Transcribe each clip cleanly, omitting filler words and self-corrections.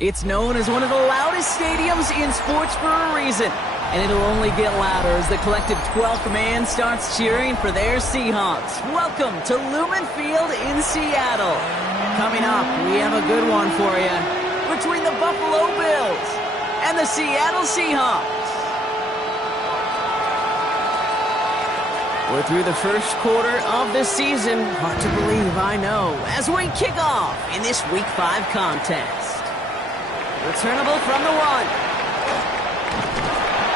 It's known as one of the loudest stadiums in sports for a reason, and it'll only get louder as the collective 12th man starts cheering for their Seahawks. Welcome to Lumen Field in Seattle. Coming up, we have a good one for you between the Buffalo Bills and the Seattle Seahawks. We're through the first quarter of the season. Hard to believe, I know, as we kick off in this Week 5 contest. Returnable from the 1.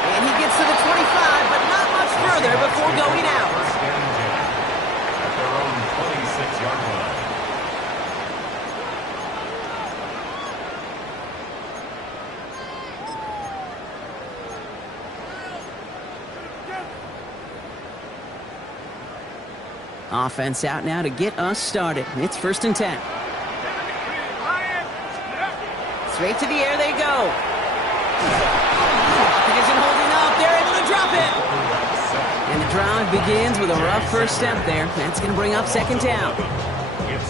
And he gets to the 25, but not much further before going out. At their own 26-yard line. Offense out now to get us started. It's 1st and 10. Straight to the air they go. Pocket isn't holding up. They're able to drop it. And the drive begins with a rough first step there. That's going to bring up 2nd down.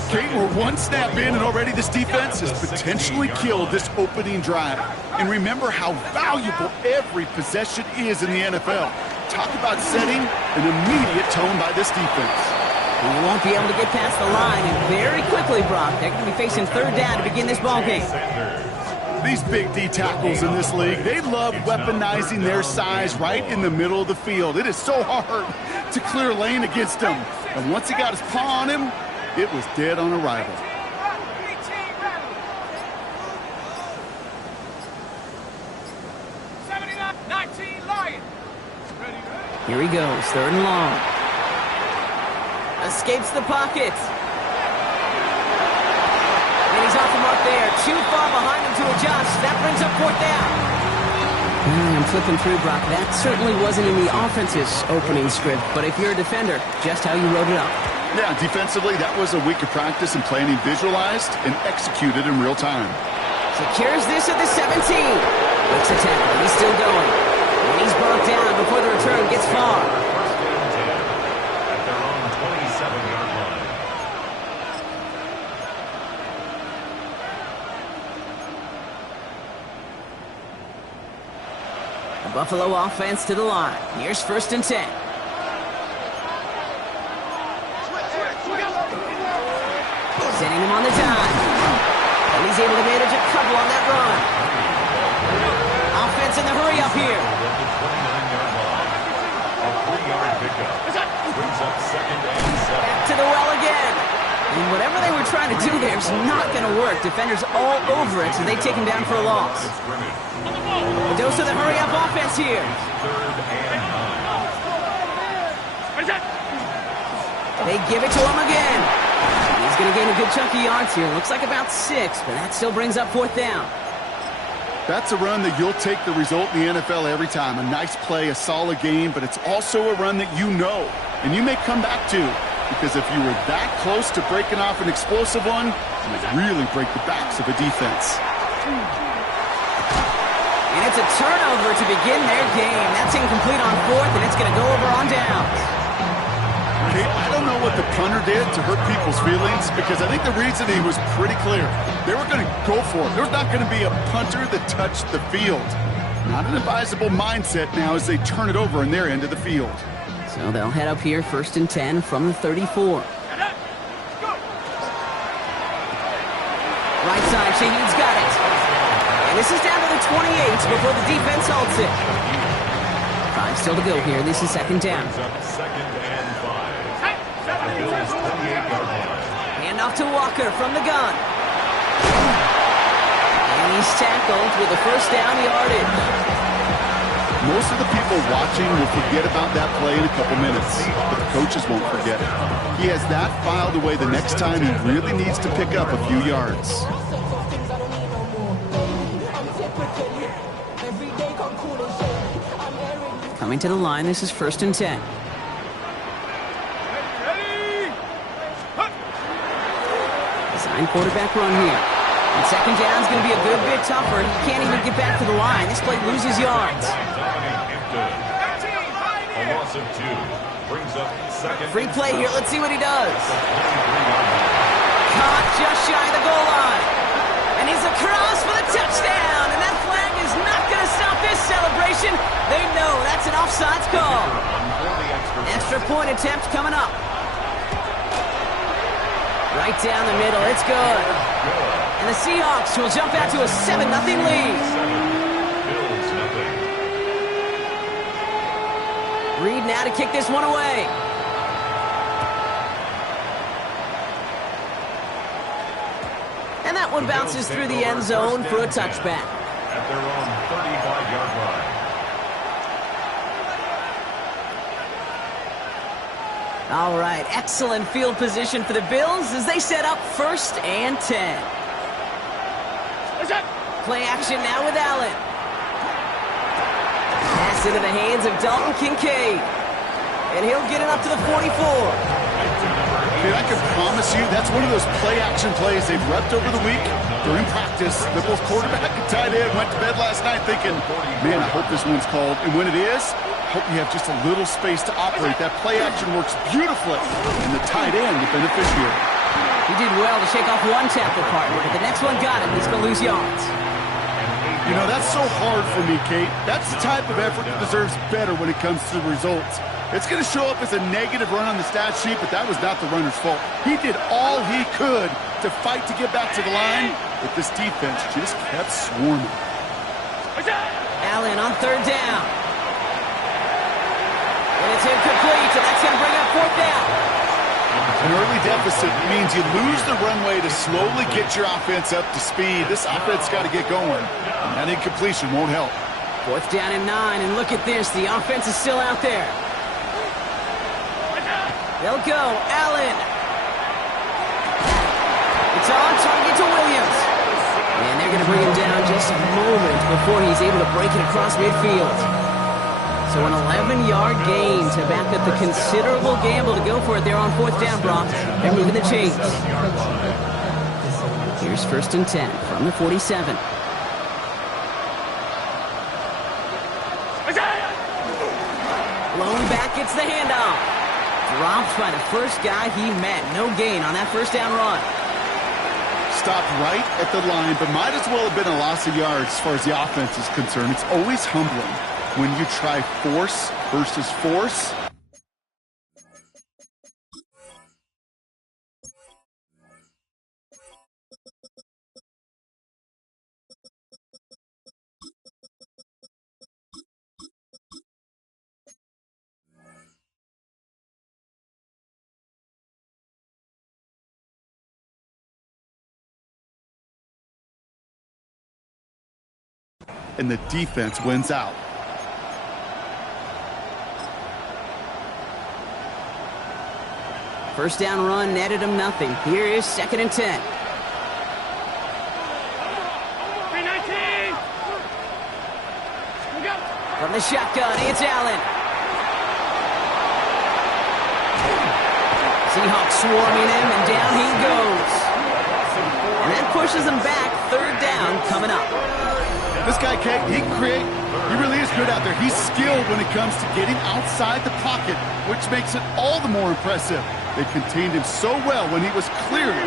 Kate, we're one snap in, and already this defense has potentially killed this opening drive. And remember how valuable every possession is in the NFL. Talk about setting an immediate tone by this defense. We won't be able to get past the line, and very quickly, Brock, they're going to be facing 3rd down to begin this ballgame. These big D tackles in this league, they love weaponizing their size right in the middle of the field. It is so hard to clear lane against him. And once he got his paw on him, it was dead on arrival. Here he goes, 3rd and long. Escapes the pocket. And he's off the mark there. Too far behind him to adjust. That brings up 4th down. I'm flipping through, Brock. That certainly wasn't in the offense's opening script, but if you're a defender, just how you wrote it up. Yeah, defensively, that was a week of practice and planning visualized and executed in real time. Secures this at the 17. Looks a tackle. He's still going. And he's brought down before the return gets far. Buffalo offense to the line. Here's 1st and 10. Sending him on the dime. And he's able to manage a couple on that run. Offense in the hurry up here. Back to the well again. And whatever they were trying to do there is not going to work. Defenders all over it, so they take him down for a loss. A dose of the hurry-up offense here. They give it to him again. He's going to gain a good chunk of yards here. Looks like about 6, but that still brings up 4th down. That's a run that you'll take the result in the NFL every time. A nice play, a solid game, but it's also a run that you know, and you may come back to. Because if you were that close to breaking off an explosive one, it would really break the backs of a defense. And it's a turnover to begin their game. That's incomplete on 4th, and it's going to go over on downs. Okay, I don't know what the punter did to hurt people's feelings, because I think the reasoning was pretty clear. They were going to go for it. There's not going to be a punter that touched the field. Not an advisable mindset now as they turn it over in their end of the field. So they'll head up here 1st and 10 from the 34. Right side, Shaheed's got it. And this is down to the 28 before the defense halts it. 5 still to go here. This is 2nd down. Hand off to Walker from the gun. And he's tackled with a 1st down yardage. Most of the people watching will forget about that play in a couple minutes, but the coaches won't forget it. He has that filed away the next time he really needs to pick up a few yards. coming to the line. This is 1st and 10. Design quarterback run here. And 2nd down is going to be a good bit tougher. He can't even get back to the line. This play loses yards. A loss of 2 brings up 2nd. Free play here. Let's see what he does. Caught just shy of the goal line. And he's across for the touchdown. And that flag is not going to stop this celebration. They know that's an offsides call. Extra point attempt coming up. Right down the middle. It's good. And the Seahawks will jump out to a 7-0 lead. Reed now to kick this one away. And that one bounces through the end zone for a touchback. At their own 35-yard line. All right, excellent field position for the Bills as they set up 1st and 10. Play action now with Allen. Pass into the hands of Dalton Kincaid. And he'll get it up to the 44. Dude, I can promise you that's one of those play-action plays they've repped over the week during practice. The both quarterback and tight end went to bed last night thinking, man, I hope this one's called. And when it is, I hope you have just a little space to operate. That play-action works beautifully, and the tight end, the beneficiary. He did well to shake off one tackle partner, but the next one got him. He's going to lose yards. You know, that's so hard for me, Kate. That's the type of effort that deserves better when it comes to the results. It's going to show up as a negative run on the stat sheet, but that was not the runner's fault. He did all he could to fight to get back to the line, but this defense just kept swarming. Allen on 3rd down. And it's incomplete, and that's going to bring up 4th down. An early deficit means you lose the runway to slowly get your offense up to speed. This offense got to get going, and that incompletion won't help. 4th down and 9, and look at this. The offense is still out there. They'll go. Allen. It's on target to Williams. And they're going to bring him down just a moment before he's able to break it across midfield. So an 11-yard gain to back up the considerable gamble to go for it there on 4th down, Brock. They're moving the chains. Here's 1st and 10 from the 47. Blown back, gets the handoff. Dropped by the first guy he met. No gain on that 1st down run. Stopped right at the line, but might as well have been a loss of yards as far as the offense is concerned. It's always humbling when you try force versus force. And the defense wins out. First down run netted him nothing. Here is 2nd and 10. From the shotgun, it's Allen. Seahawks swarming him, and down he goes. And that pushes him back. 3rd down coming up. This guy, Kate, he really is good out there. He's skilled when it comes to getting outside the pocket, which makes it all the more impressive. They contained him so well when he was clearly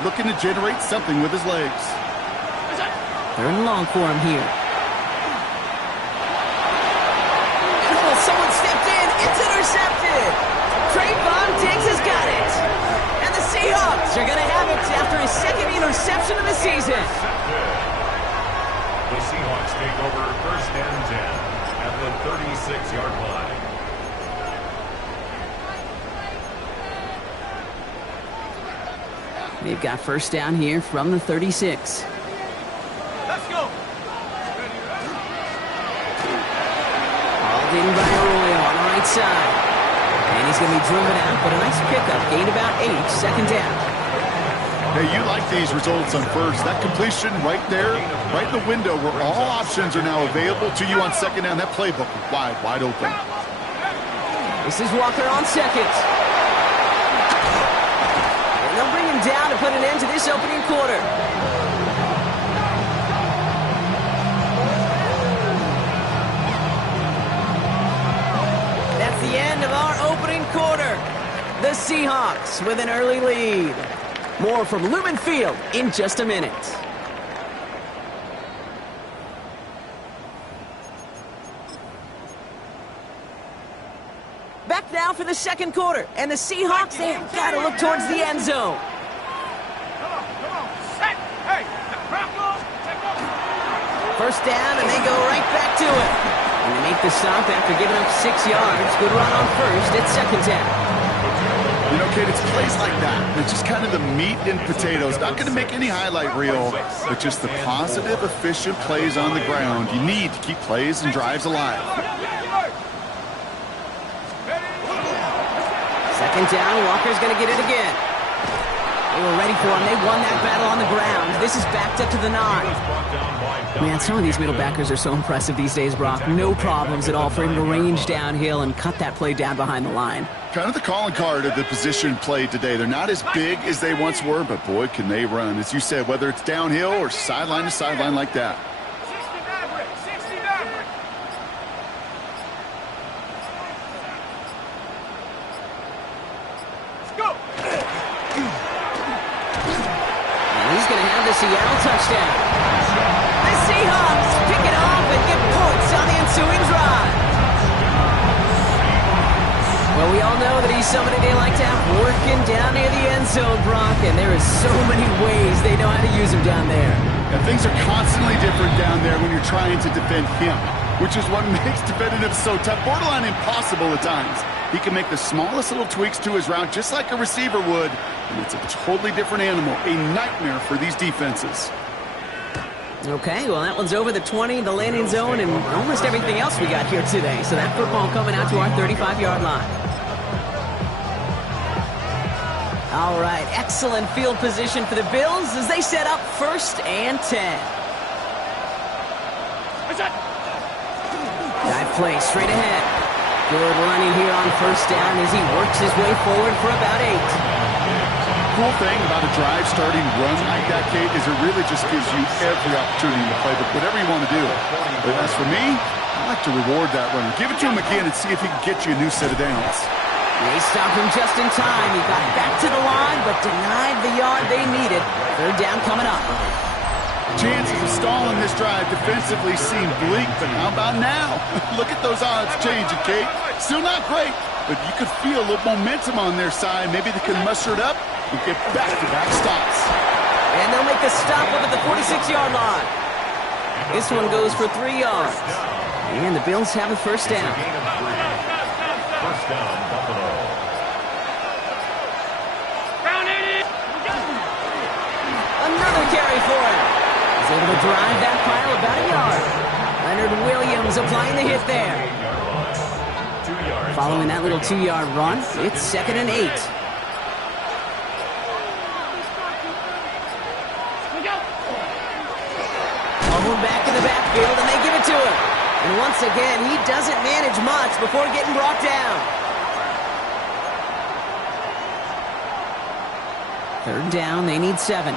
looking to generate something with his legs. 3rd and long for him here. Oh, someone stepped in. It's intercepted. Trayvon Diggs has got it. And the Seahawks are going to have it after his 2nd interception of the season. The Seahawks take over 1st and 10 at the 36-yard line. They've got 1st down here from the 36. Let's go. Hauled in by Arroyo on the right side. And he's going to be driven out, but a nice pickup. Gained about 8, 2nd down. Hey, you like these results on first. That completion right there, right in the window where all options are now available to you on second down. That playbook wide open. This is Walker on second. And they'll bring him down to put an end to this opening quarter. That's the end of our opening quarter. The Seahawks with an early lead. More from Lumen Field in just a minute. Back now for the second quarter, and the Seahawks, they've got to look towards the end zone. First down, and they go right back to it. And they make the stop after giving up 6 yards. Good run on first. It's second down. You know, Kate, it's plays like that. It's just kind of the meat and potatoes. Not going to make any highlight reel, but just the positive, efficient plays on the ground. You need to keep plays and drives alive. Second down, Walker's going to get it again. They were ready for him. They won that battle on the ground. This is backed up to the 9. Man, some of these middle backers are so impressive these days, Brock. No problems at all for him to range downhill and cut that play down behind the line. Kind of the calling card of the position played today. They're not as big as they once were, but boy, can they run. As you said, whether it's downhill or sideline to sideline like that. Seattle touchdown. The Seahawks pick it off and get points on the ensuing drive. Well, we all know that he's somebody they like to have working down near the end zone, Brock, and there is so many ways they know how to use him down there. Yeah, things are constantly different down there when you're trying to defend him, which is what makes defending him so tough, borderline impossible at times. He can make the smallest little tweaks to his route just like a receiver would, and it's a totally different animal, a nightmare for these defenses. Okay, well, that one's over the 20, the landing zone, and almost everything else we got here today. So that football coming out to our 35-yard line. All right, excellent field position for the Bills as they set up 1st and 10. Dive play straight ahead. Good running here on first down as he works his way forward for about 8. Cool thing about a drive starting run like that, Kate, is it really just gives you every opportunity to play whatever you want to do. But as for me, I like to reward that runner. Give it to him again and see if he can get you a new set of downs. They stopped him just in time. He got back to the line, but denied the yard they needed. 3rd down coming up. Chances of stalling this drive defensively seem bleak, but how about now? Look at those odds changing, Kate. Still not great, but you could feel a little momentum on their side. Maybe they can muster it up and get back-to-back stops. And they'll make the stop up at the 46-yard line. This one goes for 3 yards. And the Bills have a first down. First down, Buffalo. Another carry for him. He's able to drive that pile about a yard. Leonard Williams applying the hit there. Following that little 2-yard run, it's 2nd and 8. Fumbled back in the backfield, and they give it to him. And once again, he doesn't manage much before getting brought down. 3rd down, they need 7.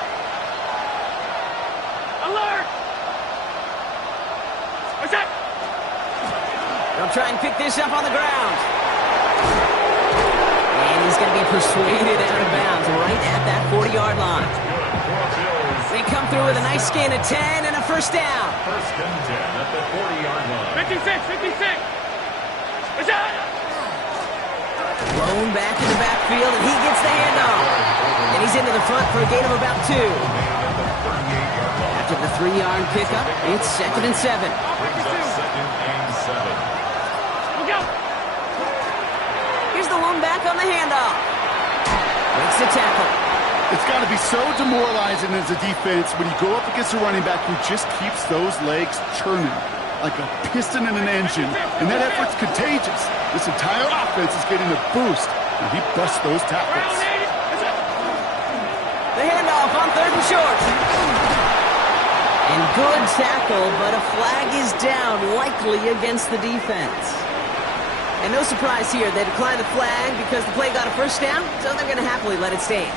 They'll try and pick this up on the ground. And he's going to be persuaded out of bounds right at that 40-yard line. They come through with a nice gain of 10 and a first down. First and 10 at the 40-yard line. 56. Blown back in the backfield, and he gets the handoff. And he's into the front for a gain of about 2. After the 3-yard pickup, it's 2nd and 7. Brings up 2nd and 7. Here's the one back on the handoff. Makes the tackle. It's got to be so demoralizing as a defense when you go up against a running back who just keeps those legs churning like a piston in an engine. And that effort's contagious. This entire offense is getting a boost, and he busts those tackles. The handoff on 3rd and short. And good tackle, but a flag is down, likely against the defense. And no surprise here, they declined the flag because the play got a first down, so they're going to happily let it stand.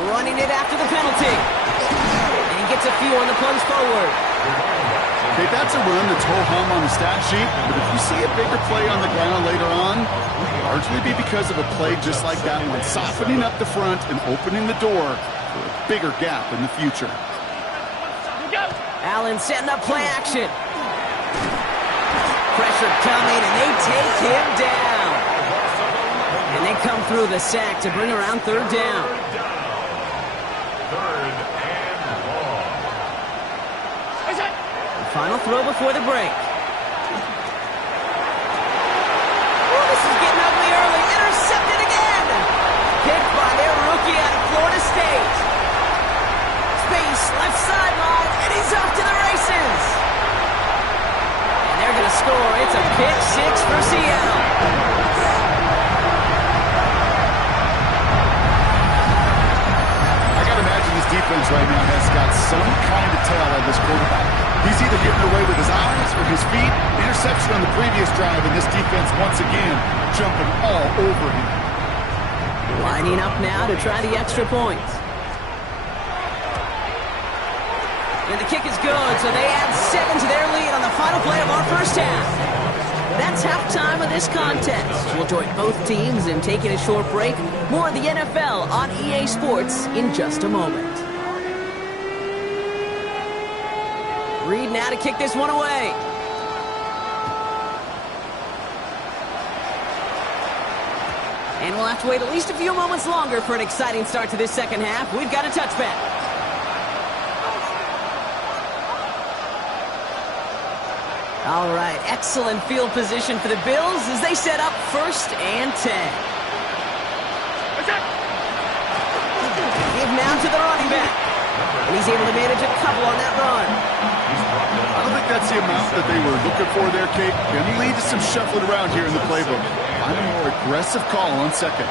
Running it after the penalty. And he gets a few on the plunge forward. Okay, that's a run that's ho-hum on the stat sheet, but if you see a bigger play on the ground later on, it'll largely be because of a play just like that one, softening up the front and opening the door for a bigger gap in the future. Allen setting up play action. Pressure coming, and they take him down. And they come through the sack to bring around 3rd down. 3rd and long. Final throw before the break. Oh, this is getting ugly early. Intercepted again. Picked by their rookie out of Florida State. Space, left sideline, and he's off to the races. And they're going to score. It's a pick six for Seattle. Defense right now has got some kind of tail on this quarterback. He's either getting away with his eyes or his feet. Interception on the previous drive, and this defense once again jumping all over him. Lining up now to try the extra point. And the kick is good, so they add 7 to their lead on the final play of our first half. That's halftime of this contest. We'll join both teams in taking a short break. More of the NFL on EA Sports in just a moment. Reed now to kick this one away. And we'll have to wait at least a few moments longer for an exciting start to this second half. We've got a touchback. All right, excellent field position for the Bills as they set up 1st and 10. Give now to the running back. And he's able to manage a couple on that run. I don't think that's the amount that they were looking for there, Kate. Going to lead to some shuffling around here in the playbook. Find a more aggressive call on 2nd.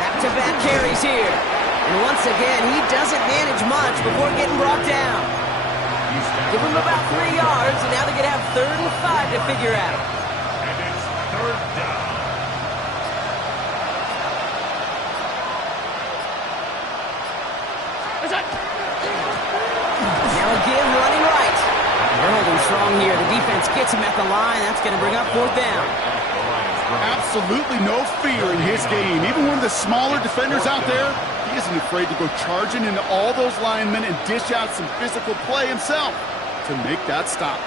Back-to-back carries here. And once again, he doesn't manage much before getting brought down. Give him about 3 yards, and now they're going to have 3rd and 5 to figure out. And it's 3rd down. Now again, running right. They're holding strong here. The defense gets him at the line. That's going to bring up 4th down. Absolutely no fear in his game. Even one of the smaller defenders out there, he isn't afraid to go charging into all those linemen and dish out some physical play himself to make that stop.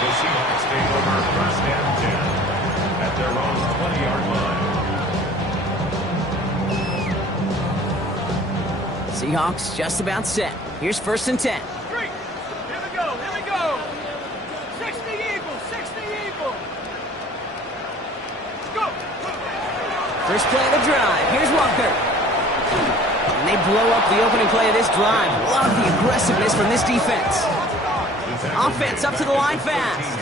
The Seahawks take over 1st and 10 at their own 20-yard line. Seahawks just about set. Here's 1st and 10. Here we go. 60 Eagles. Go. First play of the drive. Here's Walker. And they blow up the opening play of this drive. Love the aggressiveness from this defense. Offense up to the line fast.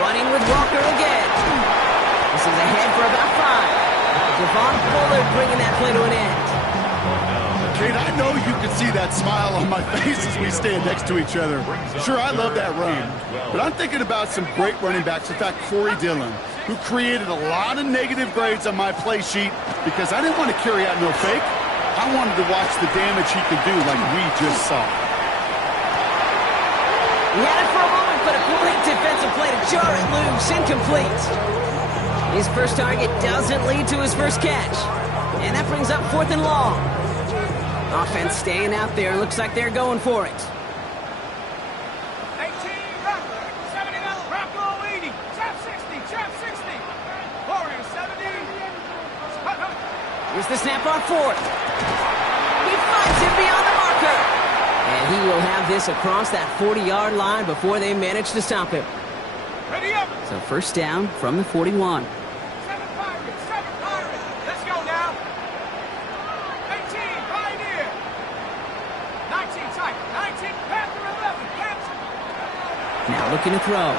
Running with Walker again. This is ahead for about 5. Devon Fuller bringing that play to an end. Kate, I know you can see that smile on my face as we stand next to each other. Sure, I love that run. But I'm thinking about some great running backs. In fact, Corey Dillon, who created a lot of negative grades on my play sheet because I didn't want to carry out no fake. I wanted to watch the damage he could do like we just saw. He had it for a moment, but a great defensive play to jar it loose. Incomplete. His first target doesn't lead to his first catch. And that brings up 4th and long. Offense staying out there. Looks like they're going for it. 18, rock, 70, rock, 80, trap 60, trap 60. Warrior 70. Here's the snap on 4th. He finds him beyond the marker. And he will have this across that 40-yard line before they manage to stop him. Ready up. So first down from the 41. 7 Pirates, 7 Pirates. Let's go now. 18, Pioneer. 19, tight. 19, Panther 11, Panther. Now looking to throw.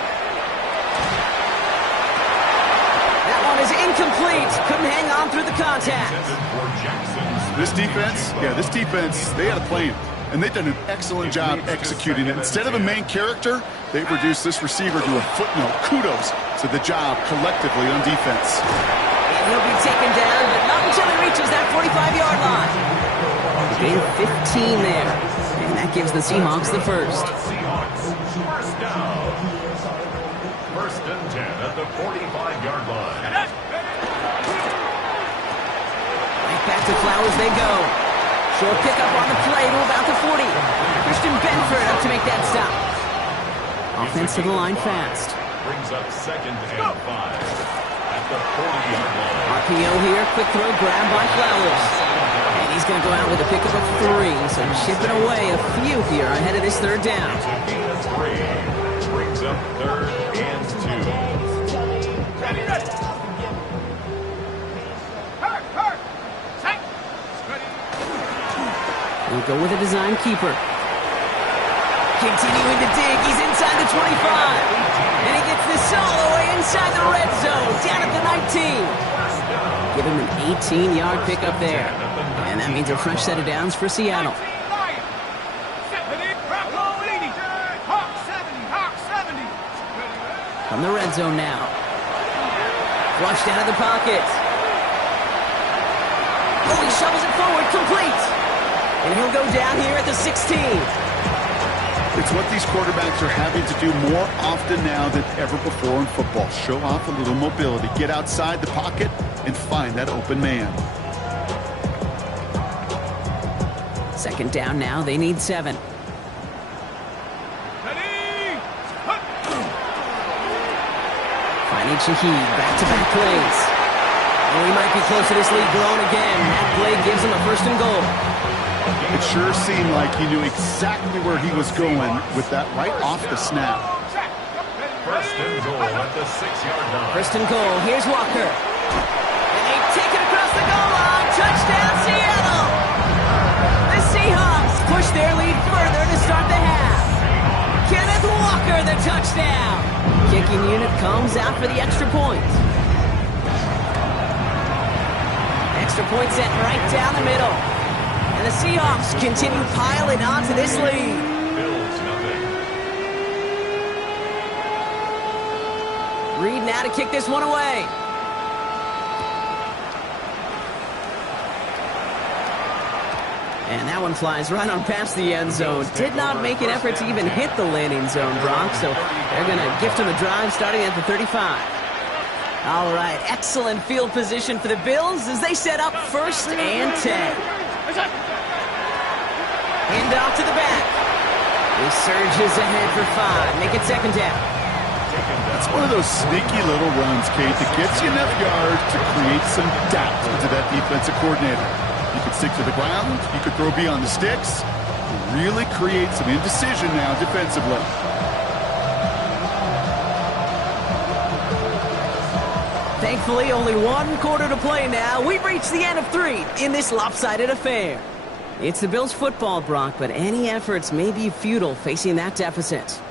That one is incomplete. Couldn't hang on through the contact. This defense, they had a plan. And they've done an excellent job executing it. Instead of a main character, they've reduced this receiver to a footnote. Kudos to the job collectively on defense. And he'll be taken down, but not until he reaches that 45-yard line. Gain 15 there. And that gives the Seahawks the first. Seahawks, first down. 1st and 10 at the 45-yard line. Right back to Flowers they go. Short pickup on the play to about the 40. Christian Benford up to make that stop. Offense to the line fast. Brings up 2nd and 5 at the 40-yard line. RPO here, quick throw grab by Flowers. And he's going to go out with a pickup of 3. So chipping away a few here ahead of this 3rd down. It's a gain of 3. Brings up 3rd and 2. Ready, ready. Hurt. Tight. Ready. We'll go with a design keeper. Continuing to dig. He's inside the 25. And he gets this all the way inside the red zone. Down at the 19. Give him an 18-yard pickup there. And that means a fresh set of downs for Seattle. 19, Lion. 70, Rock 80. Hawk 70, Hawk 70. Ready. From the red zone now. Flushed out of the pocket. Oh, he shovels it forward, complete. And he'll go down here at the 16. It's what these quarterbacks are having to do more often now than ever before in football. Show off a little mobility. Get outside the pocket and find that open man. 2nd down now. They need 7. Ready. Finding Shaheed. Back-to-back plays. Oh, he might be close to this lead growing again. That play gives him a 1st and goal. It sure seemed like he knew exactly where he was going with that right off the snap. 1st and goal at the 6-yard line. 1st and goal. Here's Walker. And they take it across the goal line. Touchdown, Seattle! The Seahawks push their lead further to start the half. Kenneth Walker, the touchdown. Kicking unit comes out for the extra point. Extra point set right down the middle. And the Seahawks continue piling onto this lead. Bills nothing. Reed now to kick this one away. And that one flies right on past the end zone. Did not make an effort to even hit the landing zone, Brock. So they're going to gift him a drive starting at the 35. All right, excellent field position for the Bills as they set up 1st and 10. Hand off to the back. He surges ahead for 5. Make it 2nd down. It's one of those sneaky little runs, Kate, that gets you enough yards to create some doubt into that defensive coordinator. You could stick to the ground. You could throw beyond the sticks. Really create some indecision now defensively. Thankfully, only 1 quarter to play now. We've reached the end of 3 in this lopsided affair. It's the Bills' football, Brock, but any efforts may be futile facing that deficit.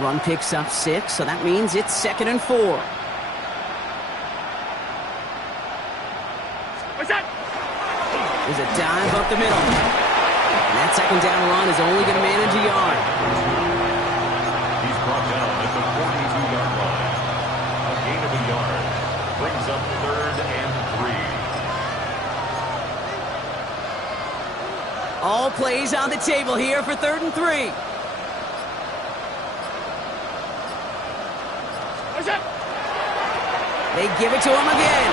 Run picks up 6, so that means it's 2nd and 4. What's that? There's a dive up the middle. And that 2nd down run is only going to manage a yard. He's brought down at the 42-yard line. A gain of a yard brings up 3rd and 3. All plays on the table here for 3rd and 3. They give it to him again.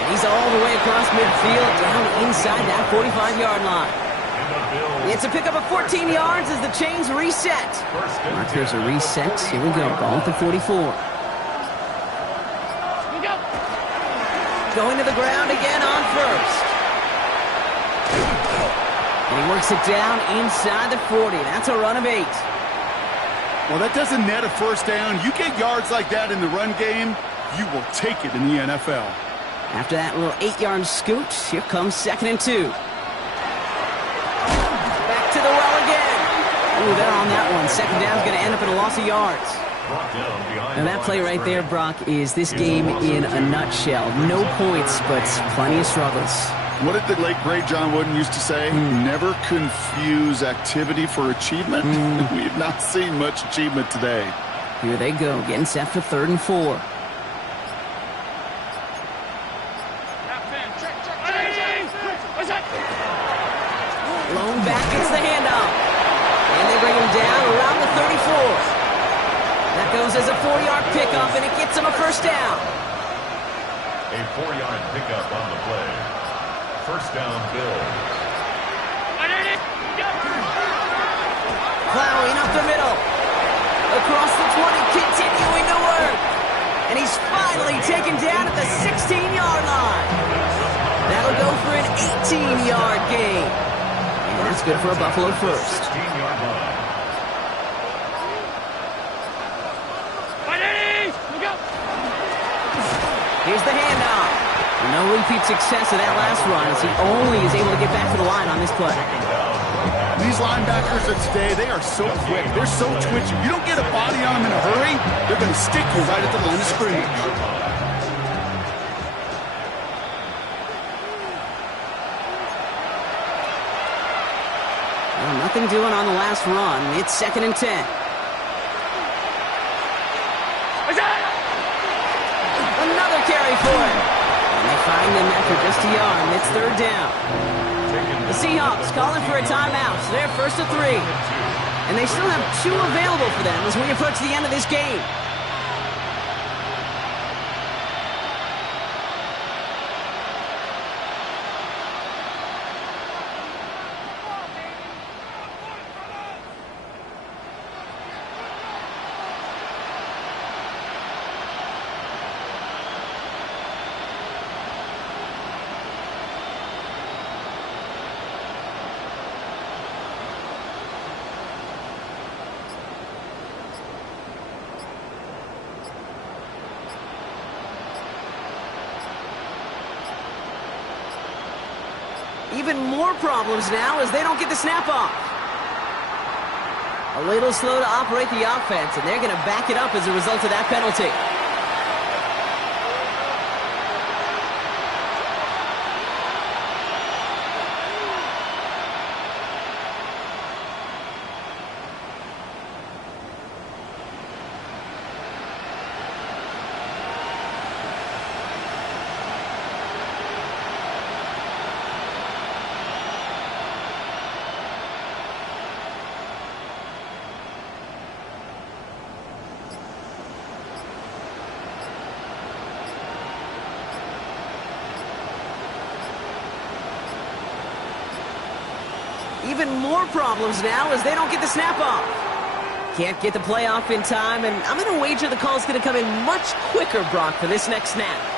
And he's all the way across midfield, down inside that 45-yard line. It's a pickup of 14 yards as the chains reset. Markers are reset. Here we go. Ball at the 44. Going to the ground again on first. And he works it down inside the 40. That's a run of 8. Well, that doesn't net a first down. You get yards like that in the run game, you will take it in the NFL. After that little 8-yard scoot, here comes 2nd and 2. Back to the well again. Ooh, they're on that one. 2nd down's going to end up in a loss of yards. Now that play right there, Brock, is this game in a nutshell. No points, but plenty of struggles. What did the late, great John Wooden used to say? Never confuse activity for achievement. We have not seen much achievement today. Here they go, getting set for 3rd and 4. Lone back gets the handoff. And they bring him down around the 34. That goes as a 4-yard pickup, and it gets him a first down. A 4-yard pickup on the play. First down, Bills. Plowing up the middle. Across the 20, continuing to work. And he's finally taken down at the 16-yard line. That'll go for an 18-yard gain. And that's good for a Buffalo first. 16-yard line. Here's the handoff. No repeat success of that last run as he only is able to get back to the line on this play. These linebackers of today, they are so quick. They're so twitchy. You don't get a body on them in a hurry, they're going to stick you right at the line of scrimmage. Well, nothing doing on the last run. It's 2nd and 10. Another carry for him. And they find him after just a yard, and it's 3rd down. The Seahawks calling for a timeout, so they're 1st and 3. And they still have 2 available for them as we approach the end of this game. Even more problems now as they don't get the snap off. A little slow to operate the offense, and they're going to back it up as a result of that penalty. Even more problems now as they don't get the snap off. Can't get the play off in time, and I'm going to wager the call's going to come in much quicker, Brock, for this next snap.